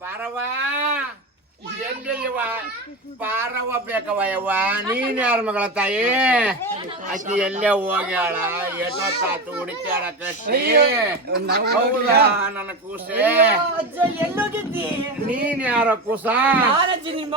ಪಾರವ್ವ ಎಲ್ಲಿವ ಪಾರವ್ವ ಬೇಕವ್ವ ಯವ್ವ? ನೀನ್ ಯಾರ ಮಗಳ ತಾಯಿ? ಆಕಿ ಎಲ್ಲೇ ಹೋಗ್ಯಾಳ? ಎಷ್ಟೊತ್ತಾತು ಹುಡುಕ್ಯಾಳ ಕಟ್ಟಿ? ಹೌದಾ ನನ್ನ ಕೂಸೆ? ನೀನ್ ಯಾರ ಕೂಸ? ಬಾರಜ್ಜಿ ನಿಮ್ಮ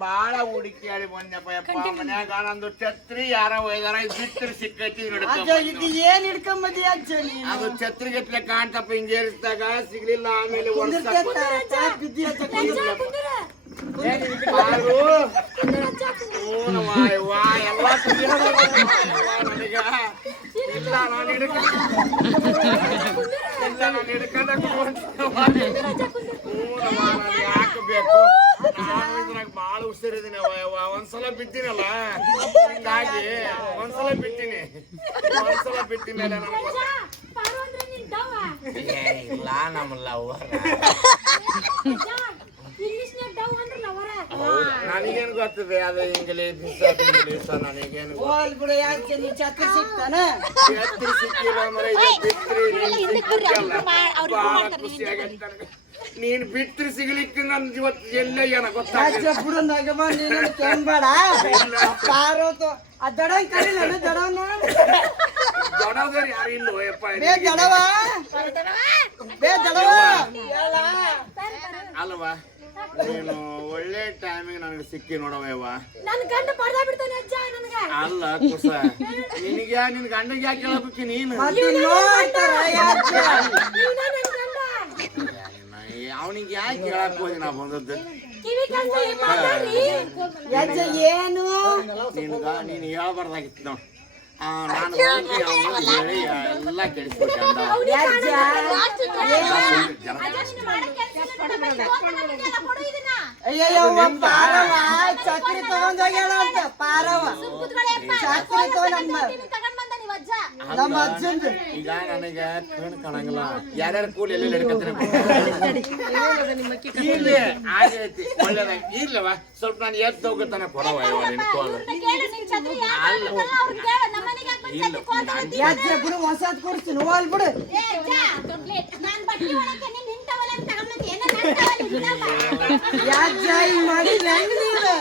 ಬಾಳ ಹುಡುಕ್ಯಾಡಿ ಬಂದಪ್ಪ ಯಪ್ಪ. ಮನ್ಯಾಗ ನಂದು ಛತ್ರಿ ಯಾರ ಒಯ್ದಾರ ಬಿತ್ತರ್ ಸಿಕ್ಕೈತಿ ಹಿಡ್ಕೊ ಇದು ಏನ್ ಹಿಡ್ಕೊಂಬದಿ ಅಜ್ಜ ನೀನು? ಅದು ಛತ್ರಿ ಗಟ್ಲೆ ಕಾಣ್ತಪ್ಪ ಹಿಂಗೇರಿಸಿದಾಗ ಸಿಗ್ಲಿಲ್ಲ ಆಮೇಲೆ ಒಡ್ಸಕ್ ಕುಂದಿರ್ತ ಬಿದ್ದಿ ಅಜ್ಜ ವಾಯ್ ವಾ ಎಲ್ಲ ನನಗ. ಇಲ್ಲ ನಾನು ಹಿಡ್ಕ ಇಲ್ಲ ನಾನು ಹಿಡ್ಕೊಂಡ ಹ್ಞೂ ನಾನು ಯಾಕೆ ಬೇಕು ನಾನು ಇದ್ರಾಗ ಭಾಳ ಹುಷಾರಿದ್ದೀನಿ ಒಂದ್ಸಲ ಬಿದ್ದೀನಲ್ಲ ಹಿಂಗಾಗಿ ಒಂದ್ಸಲ ಬಿಟ್ಟಿನಿ. ಒಂದ್ಸಲ ಬಿಟ್ಟಿನಲ್ಲ ಇಲ್ಲ ನಮ್ಮಲ್ಲ ನನಗೇನು ಗೊತ್ತದೆ ಅದು ಇಂಗ್ಲೀಷ್ ಇಂಗ್ಲೀಷ್ ನನಗೇನು ಬಿಡು ಯಾಕೆ ನೀ ಛತ್ರಿ ಸಿಕ್ಕಿಲ್ಲ ಅಂದ್ರೆ ಇದು ಬಿತ್ರಿ ನೀನ್ ಬಿಟ್ಟರೆ ಸಿಗ್ಲಿಕ್ಕೆ ನನ್ ಇವತ್ತು ಎಲ್ಲ ಏನ ಗೊತ್ತಾಗ್ತದೆ ಬಿಡು ನಗಮ ನೀನು ಕೇಳ್ಬೇಡ ಪಾರೋತು ಆ ದಡ ಕರಿ ನಾನು ದಡವನ ದೊಡ್ಡದವ್ರು ಯಾರು ಇಲ್ಲೋ ಯಪ್ಪ ಬೇ ದಡವ. ಬೇ ದಡವ. ಅಲ್ವಾ? ನೀನು ಒಳ್ಳೆ ಟೈಮಿಗೆ ನನಗೆ ಸಿಕ್ಕಿ ನೋಡವ್ವ ನನ್ ಗಂಡ ಪಡ್ದ ಬಿಡ್ತಾನೆ ಅಜ್ಜ ನನಗೆ. ಅಲ್ಲ ಕುಸ. ನಿನಗೆ ನಿನ್ ಗಂಡಗೆ ಯಾಕೆ ಕೇಳಬೇಕು ನೀನು ಮತ್ತೆ ನೋಡ್ತಾರ ಅಜ್ಜ ನೀನ ನನ್ ಗಂಡ ಅವನಿಗೆ ಯಾಕೆ ಹೇಳಕ್ ಹೋಗಿ ನಾ ಬಂದದ್ದು? ಅಜ್ಜ ಏನು ನಿನ್ಗ ನೀನು ಹೇಳ್ಬಾರ್ದಾಗಿತ್ತು ನಾವು ಆ, ನಾನು ಹೇಳಿ ಎಲ್ಲ ಜನ- ಅಯ್ಯಯ್ಯವ್ವ ಪಾರವ. ಛತ್ರಿ ತಗೊಂಡೋಗ್ಯಾಳ ಅಂತ ಪಾರವ ತಗೊಂಡಮ್ಮ ನಮ್ಮ ಅಜ್ಜಂದು. ಈಗ ನನಗೆ ಕಣ್ ಕಾಣಂಗಿಲ್ಲ. ಯಾರ್ಯಾರ ಕೂಲಿ ಎಲ್ಲ ಹಿಡ್ಕೊತೀನಿ ಇಲ್ಲಿ ಆಗೈತಿ. ಒಳ್ಳೇದಾಗಿ ಇರ್ಲವ? ಸ್ವಲ್ಪ ನಾನು ಎದ್ದು ಹೋಗುತ್ತಾನೆ ಕೊಡವ ಇವ ನಿನ್ ಕೋಲು. ಇಲ್ಲ ಅಜ್ಜ ಬಿಡು ಹೊಸದ್ ಕೊಡ್ತೀನಿ. ಹೋಲ್ ಬಿಡು. ಅಜ್ಜ ಹಿಂಗ್ ಮಾಡಿದ್ರೆ ಹೆಂಗ್ ನೀನು?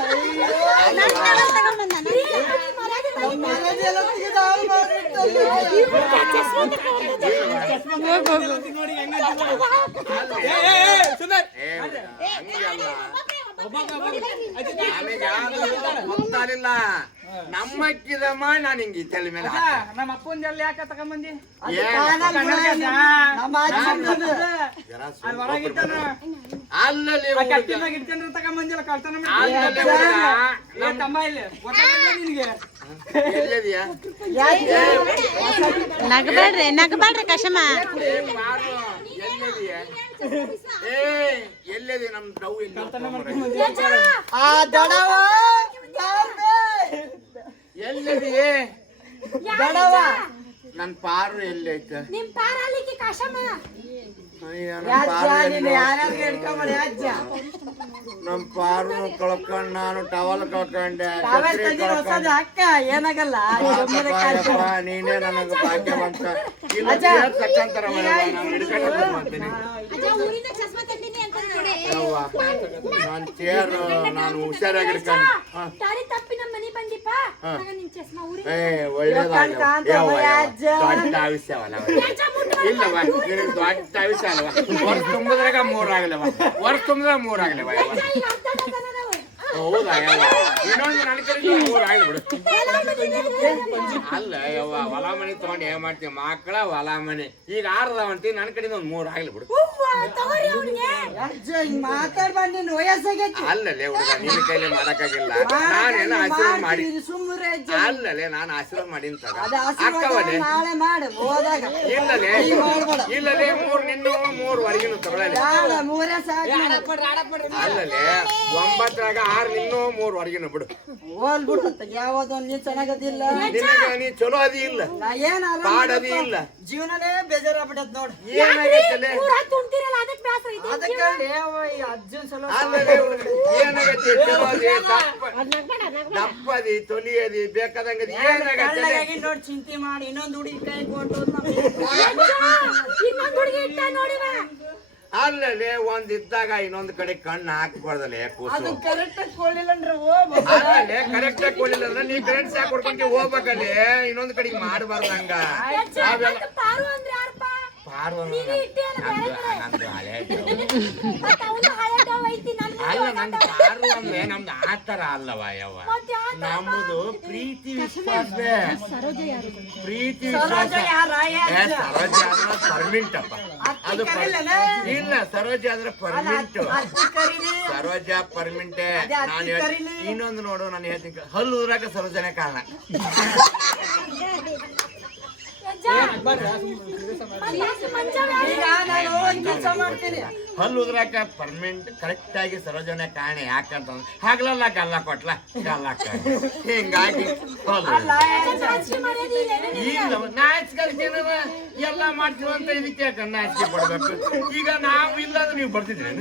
ನಮ್ಮ ಗೊತ್ತಾಗಿಲ್ಲ ನಮ್ಮಕ್ಕಿದಮ್ಮ ನಾನು ಹಿಂಗೆ ತಲೆ ಮೇಲೆ ನಮ್ಮ ನಮ್ಮ ಅಪ್ಪಂದೆಲ್ಲ ಯಾಕೆ ತಗೊಂಬಂದಿ. ನಮ್ಮ ಅಲ್ಲಲ್ಲಿ ತಗೊಂಬಂದಿಲ್ಲ ಕಳ್ತನ ತಮ್ಮ ಇಲ್ಲಿ ನಿನಗೆ ನಗಬೇಡ್ರಿ ನಗಬೇಡ್ರಿ ಕಶಮ ಎಲ್ಲಿದೆ ನಮ್ ಡೌ ಆ ದಡವ ಯಾರ್ದೆ? ಎಲ್ಲಿದೆಯೇ ದಡವ ನನ್ ಪಾರು ಎಲ್ಲೈತೆ ನಿಮ್ ಪಾರು ಎಲ್ಲಿ ನೀನು ಹೋಗ್ತು? ಯಾರ್ಯಾರು ಅಜ್ಜ ನಮ್ ಪಾರು ಕಳ್ಕೊಂಡ್ ನಾನು ಟವಲ್ ಕಳ್ಕೊಂಡೆ ಛತ್ರಿ ಅಕ್ಕ ಏನಾಗಲ್ಲ ನೀನೇ ನನಗ ಭಾಗ್ಯ ಬಂತ. ಇಲ್ಲ ತಕ್ಕಂತರ ಮಾಡ್ತೀನಿ ಅಜ್ಜ ಊರಿಂದ ಚಸ್ಮಾ ತಂದಿನಿ ಅಂತ ನೋಡಿ ಯವ್ವ, ನಾನ್ ಚೇರ್ ನಾನು ಹುಷಾರಾಗಿ ಹಿಡ್ಕೊಂಡು ಹಾ. ದಾರಿ ತಪ್ಪಿ ನಮ್ಮ ಮನೆ ಬಂದಿಪ್ಪ. ಆಗ ನಿನ್ ಚಸ್ಮಾ ಊರಿ ಏ ಒಳ್ಳೇದಾಗ್ಲಿ. ಕಾಂತ ಯವ್ವ, ಯವ್ವ, ಅಜ್ಜ. ದೊಡ್ಡ ಆವಿಷ್ಯವಲ್ಲ ಇಲ್ಲವ ನಿನಗೆ ದೊಡ್ಡ ಆವಿಷ್ಯ ಅಲ್ವ? ವರ್ಷ ತುಂಬಿದ್ರಾಗ ಮೂರಾಗ್ಲವ ವರ್ಷ ತುಂಬಿದ್ರೆ ಮೂರಾಗ್ಲವ ಅಲ್ಲ ಯವ್ವ ಹೊಲ ಮನೆ ತಗೊಂಡು ಏನ್ ಮಾಡ್ತೀವಿ ಮಕ್ಕಳ ಹೊಲ ಮನೆ ಈಗ ಆರ್ದವಂತಿ ನನ್ನ ಕಡೆಯಿಂದ ಒಂದು ಮೂರು ಆಗ್ಲಿ ಬಿಡು. ನಿನ್ ಅಲ್ಲಲೇ ಹುಡುಗ ನಿನ್ನ ಕೈಲಿ ಮಾಡಕ್ಕಾಗಿಲ್ಲ. ನಾನೇನು ಆಶೀರ್ವಾದ ಮಾಡಿ. ಸುಮ್ಮನೆ ಅಜ್ಜ. ಅಲ್ಲಲೇ ನಾನು ಆಶೀರ್ವಾದ ಅಕ್ಕವಲ್ಲೇ ಮಾಡು ಹೋದಾಗ. ಇಲ್ಲಲೇ ಇಲ್ಲಲೇ ಮೂರು ನಿನ್ನ ಮೂರು ವರೆಗಿನ ತಗೊಳ್ಳಲಿ ಬೇಡ ಮೂರೇ ಸಾಕು. ಅಲ್ಲಲೇ ಒಂಬತ್ತರಾಗ ಆರು ನಿನ್ನೋ ಮೂರು ಹೊರಗಿನ ಬಿಡು. ಹೋಲ್ ಬಿಡು ಯಾವ್ದು ನೀ ಚೆನ್ನಾಗದಿಲ್ಲ. ನಿನಗೆ ನೀ ಚಲೋ ಅದಿ ಇಲ್ಲ. ನಾ ಏನ್ ಆರಾಮ ಪಾಡದಿ ಇಲ್ಲ. ಜೀವನನೇ ಬೇಜಾರಾಗ್ಬಿಟ್ಟದ್ ನೋಡು. ಏನಾಗೈತಲೆ ಊರ ಅದಕ್ಕೆ ಬೇಸರ ಐತಿ ಅದಕ್ಕೆ ಈ ಅಜ್ಜನ್ ಸಲ ಅಲ್ಲಲೇ ಏನಾಗೈತಿ ಚಲೋ ಅದಿ ದಪ್ಪ. ದಪ್ಪದಿ ತೊಲಿಯದಿ ಬೇಕಾದಂಗದಿ ಏನಾಗೈತಲೆ ಕಳ್ಳಗಾಗಿ ನೋಡಿ ಚಿಂತೆ ಮಾಡಿ ಇನ್ನೊಂದು ಹುಡುಗಿ ಕೈ ಕೊಟ್ಟು ಇನ್ನೊಂದ್ ಹುಡುಗಿ ಇಟ್ಟ ನೋಡಿವ ಅಲ್ಲಲ್ಲಿ ಒಂದ್ ಇದ್ದಾಗ ಇನ್ನೊಂದ್ ಕಡೆ ಕಣ್ಣು ಹಾಕ್ಬಾರ್ದಲ್ಲ ಅದು ಕೂಸು ಕರೆಕ್ಟ್ ಕೊಡ್ಲಿಲ್ಲ ಅಂದ್ರೆ ಓ ಅಲ್ಲಲ್ಲಿ ಕರೆಕ್ಟ್ ಕೊಡ್ಲಿಲ್ಲ ಅಂದ್ರೆ ನೀ ಕರೆಂಟ್ ಸಾಕ್ ಕೊಡ್ಕೊಂಡಿ ಹೋಗ್ಬೇಕಲ್ಲಿ. ಇನ್ನೊಂದ್ ಕಡೆಗೆ ಮಾಡಬಾರ್ದು ಹಂಗ. ಪಾರು ಅಂದ್ರೆ ಪಾರು ಕಡೆ. ಹಳೆ ಮತ್ತೆ ಅವನು ಹಳೆ ಡವ್ ಐತಿ ನನ್ ಮುಂದೆ ಅಲ್ಲ ನಮ್ದು. ಪಾರು ಆತರ ಅಲ್ಲವ ಯವ್ವ? ಯಾವ ನಮ್ಮದು ಪ್ರೀತಿ ವಿಶ್ವಾಸ. ಪ್ರೀತಿ ಸರೋಜ ವಿಶ್ವಾಸ. ಯಾರ? ಏ, ಸರೋಜ ಆದ್ರೆ ಪರ್ಮಿಂಟ್ ಅಪ್ಪ. ಅದು ಪರ್- ಇಲ್ಲ ಸರೋಜ ಅಂದ್ರೆ ಪರ್ಮಿಂಟ್. ಸರೋಜ ಪರ್ಮಿಂಟೆ. ಅದೇ ಅತ್ತಿ ನಾನು ಹೇಳ್- ಕರೀಲಿ. ಇನ್ನೊಂದು ನೋಡು ನಾನು ಹೇಳ್ತೀನಿ. ಕೇಳು. ಹಲ್ಲು ಉದ್ರಾಕ ಸರೋಜನೆ ಕಾರಣ. ಹಲ್ಲು ಉದ್ರಾಕ ಪರ್ಮನೆಂಟ್ ಕರೆಕ್ಟ್ ಆಗಿ ಸರೋಜನೆ ಕಾಣೆ ಯಾಕಂತ ಹಾಗಲಲ್ಲ ಗಲ್ಲ ಕೊಟ್ಲ ಗಲ್ಲ. ಹಿಂಗಾಗಿ ನಾಚಿಕೆಲ್ತೇನವ ಎಲ್ಲ ಮಾಡ್ತೀವಂತ ಇದಕ್ಕೆ ಯಾಕೆ ನಾಚಿಕೆ ಪಡ್ಬೇಕು. ಈಗ ನಾವು ಇಲ್ಲ ಅಂದ್ರೆ ನೀವು ಬರ್ತಿದ್ರೆ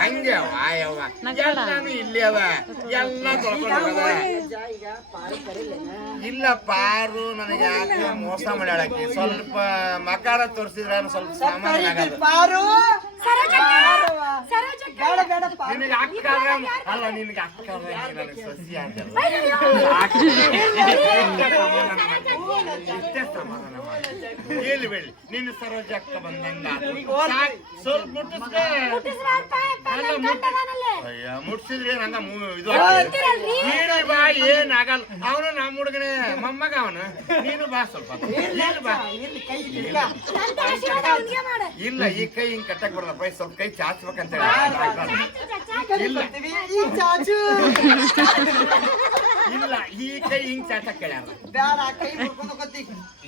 ಹಂಗೆ ವಾಯವ್ವ ಎಲ್ಲಾನು ಇಲ್ಲಿ ಅವ. ಎಲ್ಲ ತೊಳ್ಕೊಂಡು ಇಲ್ಲ ಪಾರು ನನಗೆ ಯಾಕೆ ಮೋಸ ಮಾಡಿ ಸ್ವಲ್ಪ ಮಕಾರ ತೋರಿಸಿದ್ರೆ ಸ್ವಲ್ಪ ಸಾಮಾನ್ಯ ಆಗಲ್ಲ. ಪಾರು. ನಿನಗೆ ಅಕ್ಕ ಅಲ್ಲ ನಿನಗೆ ಅಕ್ಕ ನನಗೆ ಸಸಿ ಇಷ್ಟೇ ಸಮಾಧಾನ ಮಾಡು. ನಿನ್ನ ಸರೋಜ ಅಕ್ಕ ಬಂದಂಗ. ಸ್ವಲ್ಪ ಮುಟ್ಟಿಸ್ದೆ ಅಲ್ಲ, ಮುಟ್ಸಿದ್ರೆ ನಂಗ ಮೂ- ಇದು ಏನ್ ಆಗಲ್ಲ ಅವನು ನಮ್ಮ ಹುಡುಗನೇ ಮೊಮ್ಮಗ ಅವನು ನೀನು ಬಾ ಸ್ವಲ್ಪ ನೀನು ಬಾ ಇಲ್ಲಿ ಕೈ ಹಿಡ್ಕ. ನಂದು ಆಶೀರ್ವಾದ ಮಾಡು. ಇಲ್ಲ ಈ ಕೈ ಹಿಂಗ್ ಕಟ್ಟಕ್ ಬರಲ್ಲಪ್ಪ ಬೈ ಸ್ವಲ್ಪ ಕೈ ಚಾಚ್ಬೇಕಂತ ಹೇಳಿ. ಇಲ್ಲ ಬರ್ತೀವಿ. ಈ ಚಾಚು ಇಲ್ಲ ಈ ಕೈ ಹಿಂಗ್ ಚಾಚಕ್ ಹೇಳ್ಯಾರ ಬೇಡ ಕೈ ಮುರ್ಕೊಂಡು ಹೋಗತ್ತಿ.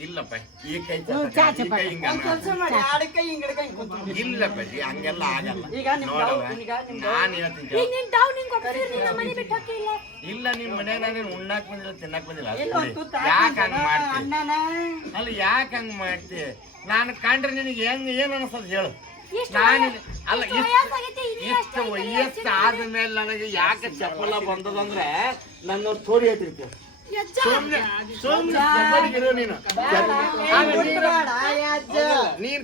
ಇಲ್ಲಪ್ಪ ಈ ಕೈ ಈ ಕೈ ಹಿಂಗ ಒಂದ್ ಕೆಲ್ಸ ಮಾಡಿ ಆಡ ಕೈ ಹಿಂಗ್ ಹಿಡ್ಕೊಂಡ್ ಕೂತ್ಕೊ. ಇಲ್ಲ ಬಜ್ಜಿ ಹಂಗೆಲ್ಲ ಆಗಲ್ಲ. ಈಗ ನಿಮ್ ನೋಡವ್ವ, ಈಗ ನಿಮ್ ಡೌ- ಹೇಳ್ತೀನಿ ಈಗ ಕೇಳು. ನಿನ್ ಡೌ ನಿಂಗ್ ಒಪ್ಸಿದ್ರೆ ನೀನ್ ಮನೆ ಬಿಟ್ಟು ಹೋಗ್ತಿಲ್ಲ. ಇಲ್ಲ? ನಿಮ್ ಮನ್ಯಾಗ ನಾನು ಉಣ್ಣಾಕ್ ಬಂದಿಲ್ಲ ತಿನ್ನಕ್ ಬಂದಿಲ್ಲ. ಯಾಕ ಹಂಗ ಮಾಡ್ತಿ? ಅಲ್ಲ ಯಾಕ ಹಂಗ ಮಾಡ್ತಿ? ನಾನು ಕಂಡ್ರೆ ನಿನಗೆ ಹೆಂಗ್ ಏನ್ ಅನ್ಸದ್ ಹೇಳು. ಅಲ್ಲ ಇಷ್ಟು ವಯಸ್ಸು ಆದ್ಮೇಲೆ ನನಗೆ ಯಾಕೆ ಚಪ್ಪಲ ಬಂದದಂದ್ರೆ ನನ್ನ ತೋರಿ ಹೇಳ್ತಿರ್ತೀವಿ ನೀನು.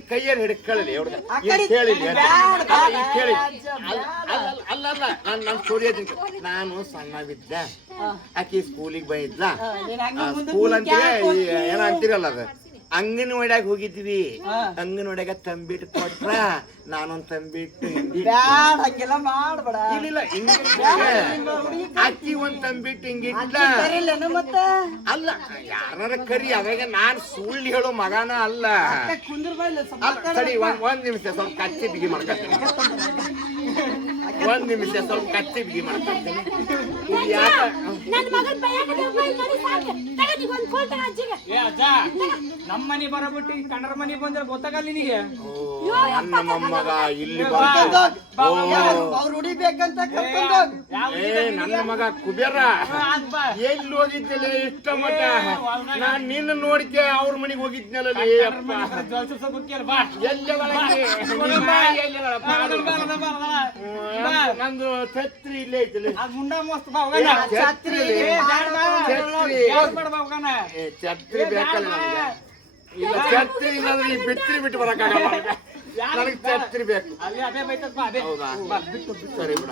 ಕೈಯಲ್ಲಿ ಹಿಡ್ಕೊಳ್ಳಿ ಹುಡುಗ ಕೇಳಿ. ಕೇಳಿ ಅಲ್ಲ ಅಲ್ಲ ನಾನು ನಾನು ಹೇಳ್ತೀನಿ. ನಾನು ಸಣ್ಣವಿದ್ದೆ. ಆಕಿ ಸ್ಕೂಲಿಗೆ ಬೈದ್ಲಾ. ಸ್ಕೂಲ್ ಅಂತೀರ ಏನಂತೀರಲ್ಲ ಅದು? ಅಂಗನವಾಡಿಯಾಗ ಹೋಗಿದ್ವಿ. ಅಂಗನವಾಡ್ಯಾಗ ತಂಬಿಟ್ಟು ಕೊಟ್ರ ನಾನೊಂದ್ ತಂಬಿಟ್ಟು ಹಿಂಡಿ ಬ್ಯಾಡ ಹಂಗೆಲ್ಲ ಮಾಡ್ಬೇಡ. ಇಲ್ಲ ಹಿಂಗಿಟ್ಟ ಅಕ್ಕಿ ಒಂದ್ ತಂಬಿಟ್ಟು ಹಿಂಗಿಟ್ಲ ಅಕ್ಕಿ ಕರೀಲೇನು ಮತ್ತ? ಅಲ್ಲ ಯಾರ ಕರಿ ಅದ್ರಾಗ ನಾನ್ ಸುಳ್ಳು ಹೇಳೋ ಮಗನ ಅಲ್ಲ. ಕುಂದ್ರ ಒಂದ್ ನಿಮಿಷ ಸ್ವಲ್ಪ ಕಚ್ಚಿ ಬಿಗಿ ಮಾಡ್ಕೊತೀನಿ ಒಂದ್ ನಿಮಿಷ ಸ್ವಲ್ಪ ಕಚ್ಚಿ ಬಿಗಿ ಮಗನ್ ನಮ್ಮ ಮನೆ ಬರಬಿಟ್ಟು ಕಂಡ್ರ ಮನೆ ಬಂದ್ರೆ ಗೊತ್ತಾಗಲ್ಲ ನಿನಗೆ. ನನ್ನ ಮೊಮ್ಮಗ ಇಲ್ಲಿ. ಅವ್ರು. ಯಾವ ಏ ನನ್ನ ಮಗ ಕುಬೇರ. ಎಲ್ಲಿ ಹೋಗಿದ್ದಿಲ್ಲ? ಇಷ್ಟ ಮಟ್ಟ. ನಾನ್ ನಿನ್ನ ನೋಡ್ಕೆ ಅವ್ರ ಮನೆಗೆ ಹೋಗಿದ್ನಲ್ಲ ಎಲ್ಲಿ ನಂದು- ಛತ್ರಿ ಇಲ್ಲೇ ಐತಿ ಮುಂಡ ಮಸ್ತ್ ಛತ್ರಿ. ಛತ್ರಿ. ಬೇಕಲ್ಲ ಇಲ್ಲ ಛತ್ರಿ ಇಲ್ಲಾಂದ್ರೆ ಈ ಬಿತ್ರಿ ಬಿಟ್ಟು ಬರಕ್ಕಾಗಲ್ಲ ನನಗೆ. ಛತ್ರಿ ಬೇಕು. ಅದೇ ಬೈತದ ಬಾ ಅದೇ ಹೌದಾ? ಸರಿ ಬಿಡ.